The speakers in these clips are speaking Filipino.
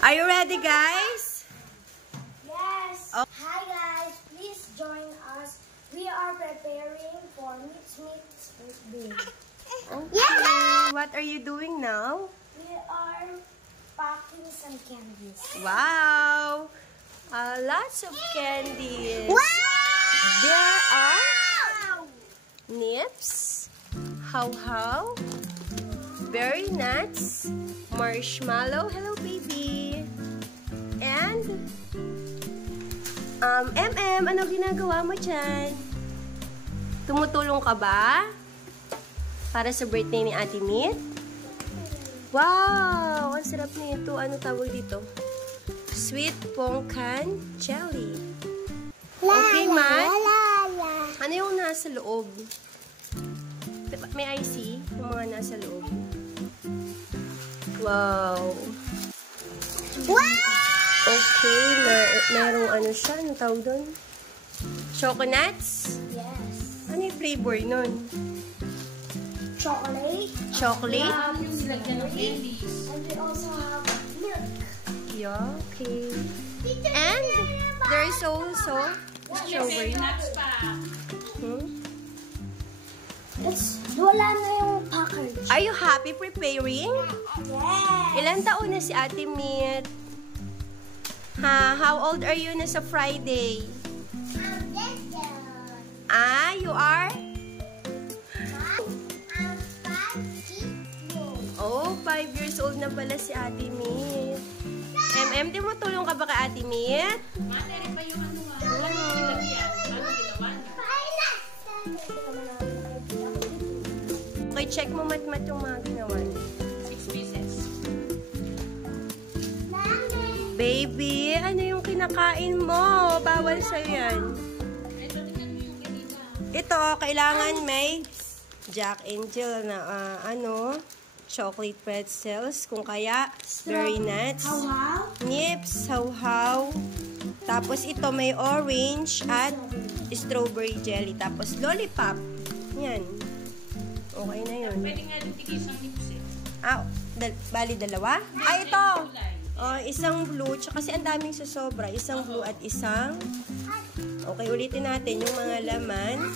Are you ready, guys? Yes. Oh. Hi, guys. Please join us. We are preparing for Mitch's birthday. Okay. What are you doing now? We are packing some candies. Wow. Lots of candies. Wow! There are nips, how, berry nuts, marshmallow, hello baby, and ano ginagawa mo dyan? Tumutulong ka ba? Para sa birthday ni Ate Mit? Wow! Ang sarap nito. Ano tawag dito? Sweet pumpkin jelly. Okay, Matt? Ano yung nasa loob? May I see yung mga nasa loob? Wow! Wow! Okay, merong ano siya? Ano tawag doon? Choconuts? Yes. Ano yung flavor nun? Chocolate. Chocolate? Yung nilagyan ng candies. And we also have milk. Yeah, okay. And there's also strawberry. Wala na yung package. Are you happy preparing? Yes. Ilan taon na si Ate Mit? Ha? How old are you na sa Friday? You are? Oh, 5 years old na pala si Ate Mit. Di mo tulong ka ba kay Ate Mit? Materi pa yung ano nilagyan. Ano ginawa niya? Okay, check mo mat yung mga ginawa niya. 6 pieces. Baby, ano yung kinakain mo? Bawal sa'yo yan. Ito, tingnan mo yung kanina. Ito, kailangan may Jack and Jill na chocolate pretzels, kung kaya berry nuts, nips, how. Tapos ito may orange at strawberry jelly. Tapos lollipop. Yan. Okay na yun. Pwede nga din tigis ang nips eh. Bali dalawa? Ito! Isang blue, tsaka kasi ang daming sasobra. Isang blue at isang... Okay, ulitin natin yung mga laman.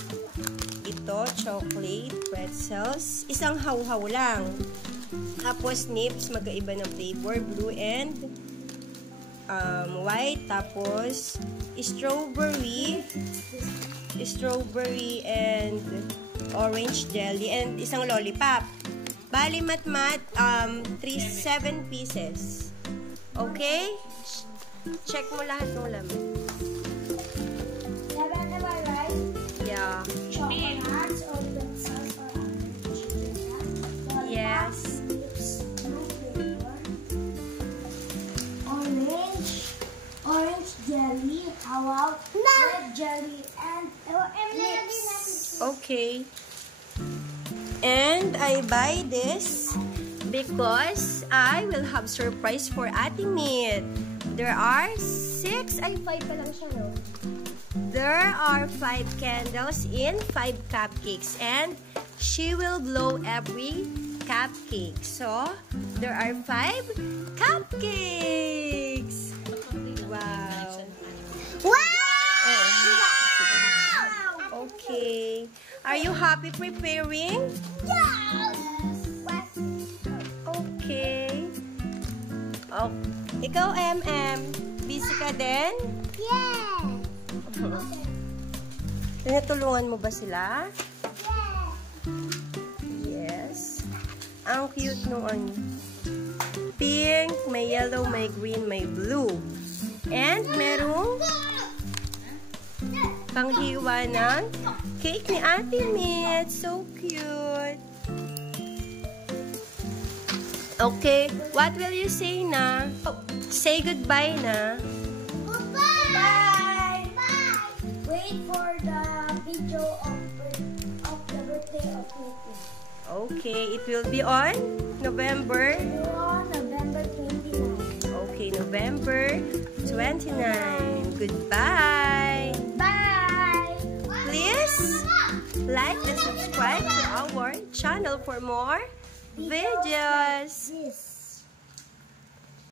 Ito, chocolate, pretzels. Isang how lang. Tapos nips, magkaiba ng flavor. Blue and white. Tapos strawberry and orange jelly. And isang lollipop. Bali mat-mat, 7 pieces. Okay? Check mo lahat ng laman. 7, am I right? Yeah. Chocolates or pretzels or Yes. blue flavor. Orange jelly. How about red jelly and nips? Okay. And I buy this because I will have surprise for Ate Mit. There are 5 pa lang siya, no? There are 5 candles in 5 cupcakes and she will blow every cupcake. So, there are 5 cupcakes. Wow. Wow! Okay. Are you happy preparing? Yes! Okay. Oh, ikaw, busy ka din? Yeah! Tinutulungan mo ba sila? Yeah! Yes. Ang cute nung pink, may yellow, may green, may blue. And merong panghiwa ng cake ni Ate Mit. So cute. Okay, what will you say na? Say goodbye na. Goodbye! Bye! Wait for the video of the birthday of Nikki. Okay, it will be on November. On November 29. Okay, November 29. Goodbye. Bye! Please like and subscribe to our channel for more videos. This.